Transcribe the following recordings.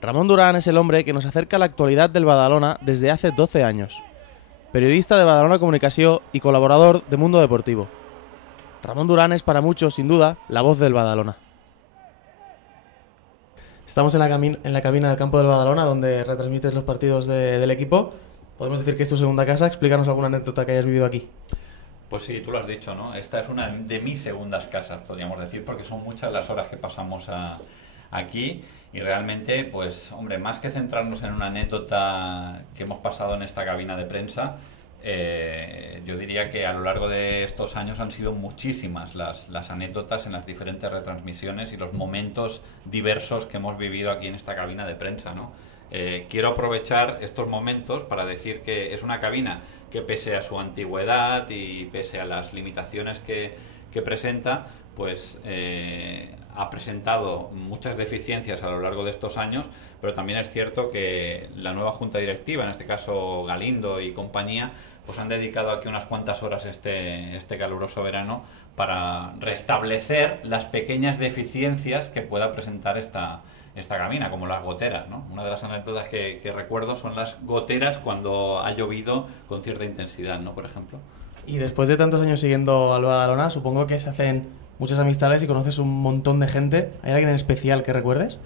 Ramón Durán es el hombre que nos acerca a la actualidad del Badalona desde hace 12 años. Periodista de Badalona Comunicació y colaborador de Mundo Deportivo. Ramón Durán es para muchos, sin duda, la voz del Badalona. Estamos en la cabina del campo del Badalona, donde retransmites los partidos del equipo. Podemos decir que es tu segunda casa. Explícanos alguna anécdota que hayas vivido aquí. Pues sí, tú lo has dicho, ¿no? Esta es una de mis segundas casas, podríamos decir, porque son muchas las horas que pasamos aquí y realmente, pues, hombre, más que centrarnos en una anécdota que hemos pasado en esta cabina de prensa, yo diría que a lo largo de estos años han sido muchísimas las anécdotas en las diferentes retransmisiones y los momentos diversos que hemos vivido aquí en esta cabina de prensa, ¿no? Quiero aprovechar estos momentos para decir que es una cabina que, pese a su antigüedad y pese a las limitaciones que presenta, pues ha presentado muchas deficiencias a lo largo de estos años, pero también es cierto que la nueva junta directiva, en este caso Galindo y compañía, pues han dedicado aquí unas cuantas horas este caluroso verano para restablecer las pequeñas deficiencias que pueda presentar esta cabina, como las goteras, ¿no? Una de las anécdotas que recuerdo son las goteras cuando ha llovido con cierta intensidad, ¿no? Por ejemplo. Y después de tantos años siguiendo al Badalona, supongo que se hacen muchas amistades y conoces un montón de gente. ¿Hay alguien en especial que recuerdes?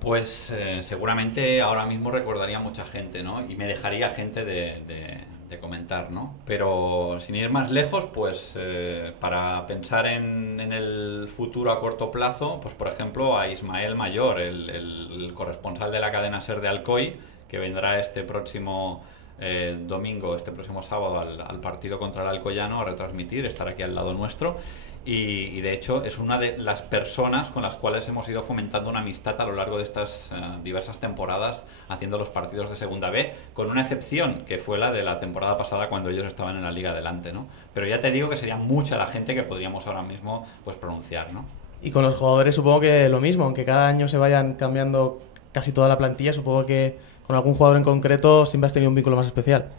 Pues seguramente ahora mismo recordaría mucha gente, ¿no? Y me dejaría gente de comentar, ¿no? Pero sin ir más lejos, pues para pensar en el futuro a corto plazo, pues por ejemplo a Ismael Mayor, el corresponsal de la cadena SER de Alcoy, que vendrá este próximo domingo, este próximo sábado al partido contra el Alcoyano a retransmitir, estar aquí al lado nuestro. Y de hecho es una de las personas con las cuales hemos ido fomentando una amistad a lo largo de estas diversas temporadas haciendo los partidos de Segunda B, con una excepción que fue la de la temporada pasada cuando ellos estaban en la Liga Adelante, ¿no? Pero ya te digo que sería mucha la gente que podríamos ahora mismo pues pronunciar, ¿no? Y con los jugadores supongo que lo mismo, aunque cada año se vayan cambiando casi toda la plantilla, supongo que con algún jugador en concreto siempre has tenido un vínculo más especial.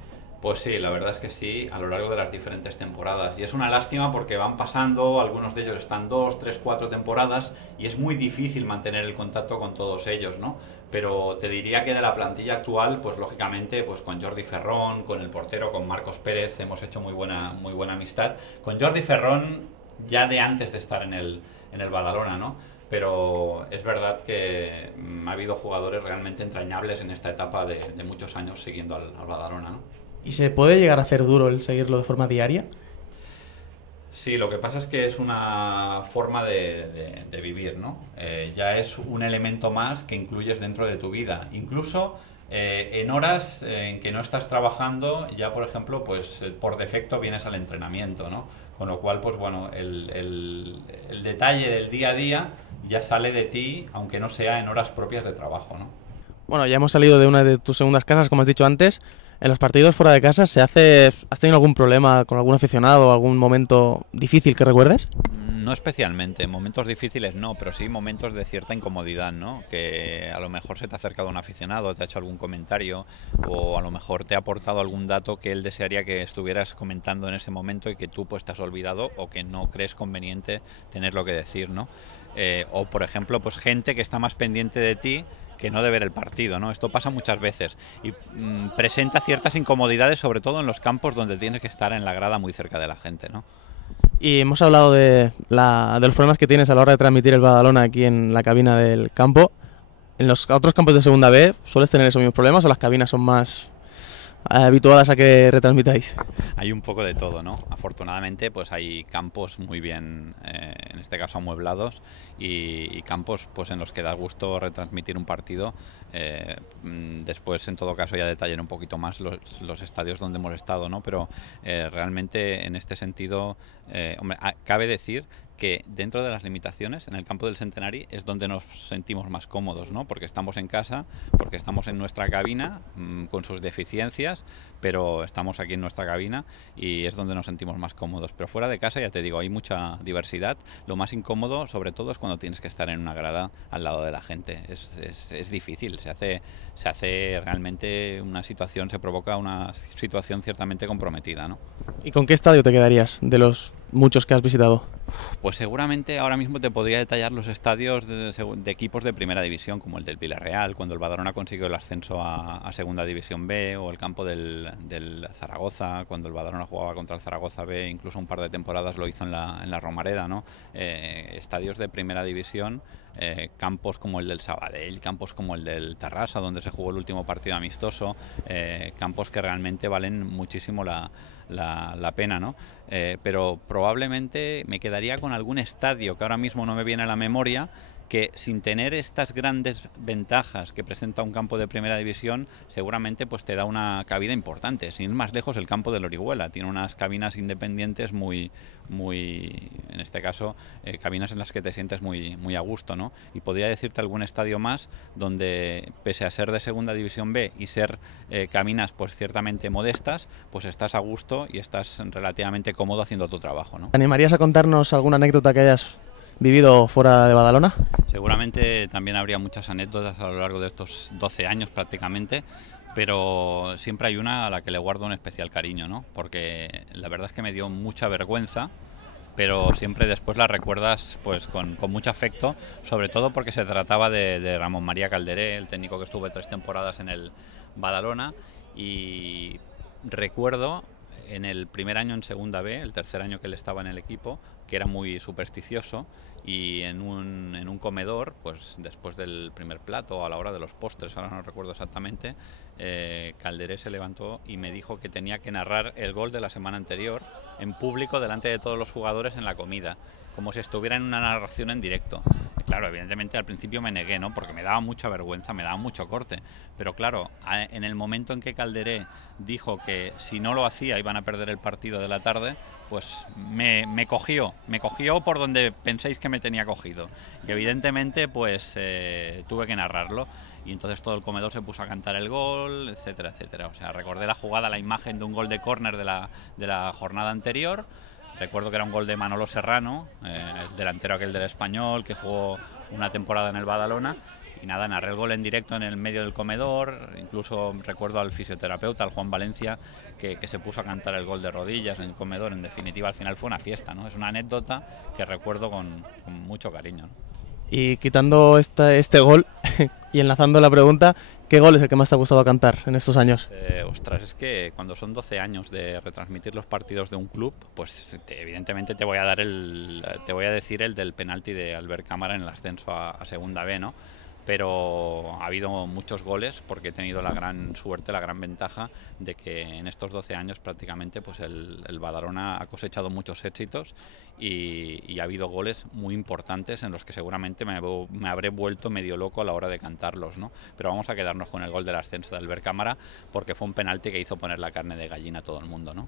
Pues sí, la verdad es que sí, a lo largo de las diferentes temporadas. Y es una lástima porque van pasando, algunos de ellos están 2, 3, 4 temporadas y es muy difícil mantener el contacto con todos ellos, ¿no? Pero te diría que de la plantilla actual, pues lógicamente, pues con Jordi Ferrón, con el portero, con Marcos Pérez, hemos hecho muy buena amistad. Con Jordi Ferrón ya de antes de estar en el Badalona, ¿no? Pero es verdad que ha habido jugadores realmente entrañables en esta etapa de muchos años siguiendo al Badalona, ¿no? ¿Y se puede llegar a hacer duro el seguirlo de forma diaria? Sí, lo que pasa es que es una forma de vivir, ¿no? Ya es un elemento más que incluyes dentro de tu vida. Incluso en horas en que no estás trabajando, ya por ejemplo, pues por defecto vienes al entrenamiento, ¿no? Con lo cual, pues bueno, el detalle del día a día ya sale de ti, aunque no sea en horas propias de trabajo, ¿no? Bueno, ya hemos salido de una de tus segundas casas, como has dicho antes. En los partidos fuera de casa, ¿has tenido algún problema con algún aficionado o algún momento difícil que recuerdes? No especialmente, momentos difíciles no, pero sí momentos de cierta incomodidad, ¿no? Que a lo mejor se te ha acercado un aficionado, te ha hecho algún comentario o a lo mejor te ha aportado algún dato que él desearía que estuvieras comentando en ese momento y que tú pues te has olvidado o que no crees conveniente tenerlo que decir, ¿no? O por ejemplo, pues gente que está más pendiente de ti que no de ver el partido, ¿no? Esto pasa muchas veces y presenta ciertas incomodidades, sobre todo en los campos donde tienes que estar en la grada muy cerca de la gente, ¿no? Y hemos hablado de los problemas que tienes a la hora de transmitir el Badalona aquí en la cabina del campo. ¿En los otros campos de Segunda B sueles tener esos mismos problemas o las cabinas son más habituadas a que retransmitáis? Hay un poco de todo, ¿no? Afortunadamente, pues hay campos muy bien, en este caso amueblados, y campos pues en los que da gusto retransmitir un partido. Después, en todo caso, ya detallaré un poquito más los estadios donde hemos estado, ¿no? Pero realmente, en este sentido, hombre, cabe decir que dentro de las limitaciones, en el campo del Centenari es donde nos sentimos más cómodos, ¿no? Porque estamos en casa, porque estamos en nuestra cabina, con sus deficiencias, pero estamos aquí en nuestra cabina y es donde nos sentimos más cómodos. Pero fuera de casa, ya te digo, hay mucha diversidad. Lo más incómodo, sobre todo, es cuando tienes que estar en una grada al lado de la gente. Es difícil, se hace realmente una situación, se provoca una situación ciertamente comprometida, ¿no? ¿Y con qué estadio te quedarías de los muchos que has visitado? Pues seguramente ahora mismo te podría detallar los estadios de equipos de primera división, como el del Villarreal, cuando el Badalona consiguió el ascenso a Segunda División B, o el campo del Zaragoza, cuando el Badalona jugaba contra el Zaragoza B, incluso un par de temporadas lo hizo en la Romareda, ¿no? Estadios de primera división, campos como el del Sabadell, campos como el del Tarrasa, donde se jugó el último partido amistoso, campos que realmente valen muchísimo la pena, ¿no? Pero probablemente me quedaría con algún estadio que ahora mismo no me viene a la memoria, que sin tener estas grandes ventajas que presenta un campo de primera división, seguramente pues te da una cabida importante. Sin ir más lejos, el campo del Orihuela tiene unas cabinas independientes muy, en este caso, cabinas en las que te sientes muy a gusto, ¿no? Y podría decirte algún estadio más donde, pese a ser de segunda división B y ser cabinas pues ciertamente modestas, pues estás a gusto y estás relativamente cómodo haciendo tu trabajo, ¿no? ¿Te animarías a contarnos alguna anécdota que hayas vivido fuera de Badalona? Seguramente también habría muchas anécdotas a lo largo de estos 12 años prácticamente, pero siempre hay una a la que le guardo un especial cariño, ¿no? Porque la verdad es que me dio mucha vergüenza, pero siempre después la recuerdas pues con mucho afecto, sobre todo porque se trataba de Ramón María Calderé, el técnico que estuvo 3 temporadas en el Badalona, y recuerdo en el primer año en Segunda B, el tercer año que él estaba en el equipo, que era muy supersticioso, y en un comedor, pues después del primer plato, a la hora de los postres, ahora no recuerdo exactamente, Calderé se levantó y me dijo que tenía que narrar el gol de la semana anterior en público delante de todos los jugadores en la comida, como si estuviera en una narración en directo. Y claro, evidentemente al principio me negué, ¿no? Porque me daba mucha vergüenza, me daba mucho corte. Pero claro, en el momento en que Calderé dijo que si no lo hacía iban a perder el partido de la tarde, pues me cogió por donde penséis que me tenía cogido. Y evidentemente pues tuve que narrarlo. Y entonces todo el comedor se puso a cantar el gol, etcétera, etcétera. O sea, recordé la jugada, la imagen de un gol de córner de la jornada anterior. Recuerdo que era un gol de Manolo Serrano, el delantero aquel del Español, que jugó una temporada en el Badalona. Y nada, narré el gol en directo en el medio del comedor. Incluso recuerdo al fisioterapeuta, al Juan Valencia, que se puso a cantar el gol de rodillas en el comedor. En definitiva, al final fue una fiesta, ¿no? Es una anécdota que recuerdo con mucho cariño, ¿no? Y quitando este gol y enlazando la pregunta, ¿qué gol es el que más te ha gustado cantar en estos años? Ostras, es que cuando son 12 años de retransmitir los partidos de un club, pues evidentemente te voy a decir el del penalti de Albert Cámara en el ascenso a Segunda B, ¿no? Pero ha habido muchos goles porque he tenido la gran suerte, la gran ventaja de que en estos 12 años prácticamente pues el Badalona ha cosechado muchos éxitos y ha habido goles muy importantes en los que seguramente me habré vuelto medio loco a la hora de cantarlos, ¿no? Pero vamos a quedarnos con el gol del ascenso de Albert Cámara porque fue un penalti que hizo poner la carne de gallina a todo el mundo, ¿no?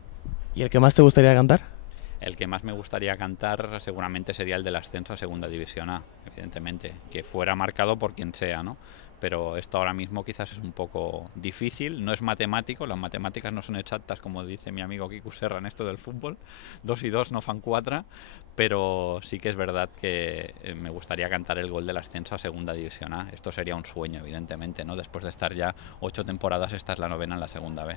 ¿Y el que más te gustaría cantar? El que más me gustaría cantar seguramente sería el del ascenso a Segunda División A, evidentemente, que fuera marcado por quien sea, ¿no? Pero esto ahora mismo quizás es un poco difícil, no es matemático, las matemáticas no son exactas, como dice mi amigo Kiku Serra en esto del fútbol, 2 y 2 no fan 4, pero sí que es verdad que me gustaría cantar el gol del ascenso a Segunda División A. Esto sería un sueño, evidentemente, ¿no? Después de estar ya 8 temporadas, esta es la 9ª en la Segunda B.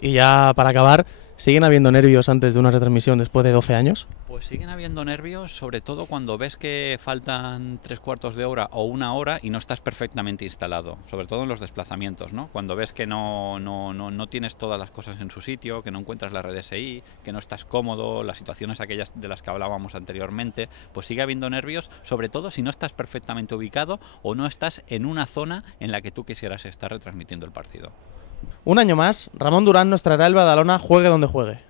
Y ya para acabar, ¿siguen habiendo nervios antes de una retransmisión después de 12 años? Pues siguen habiendo nervios, sobre todo cuando ves que faltan 3/4 de hora o 1 hora y no estás perfectamente instalado, sobre todo en los desplazamientos, ¿no? Cuando ves que no tienes todas las cosas en su sitio, que no encuentras la red SI, que no estás cómodo, las situaciones aquellas de las que hablábamos anteriormente, pues sigue habiendo nervios, sobre todo si no estás perfectamente ubicado o no estás en una zona en la que tú quisieras estar retransmitiendo el partido. Un año más, Ramón Durán nos traerá el Badalona juegue donde juegue.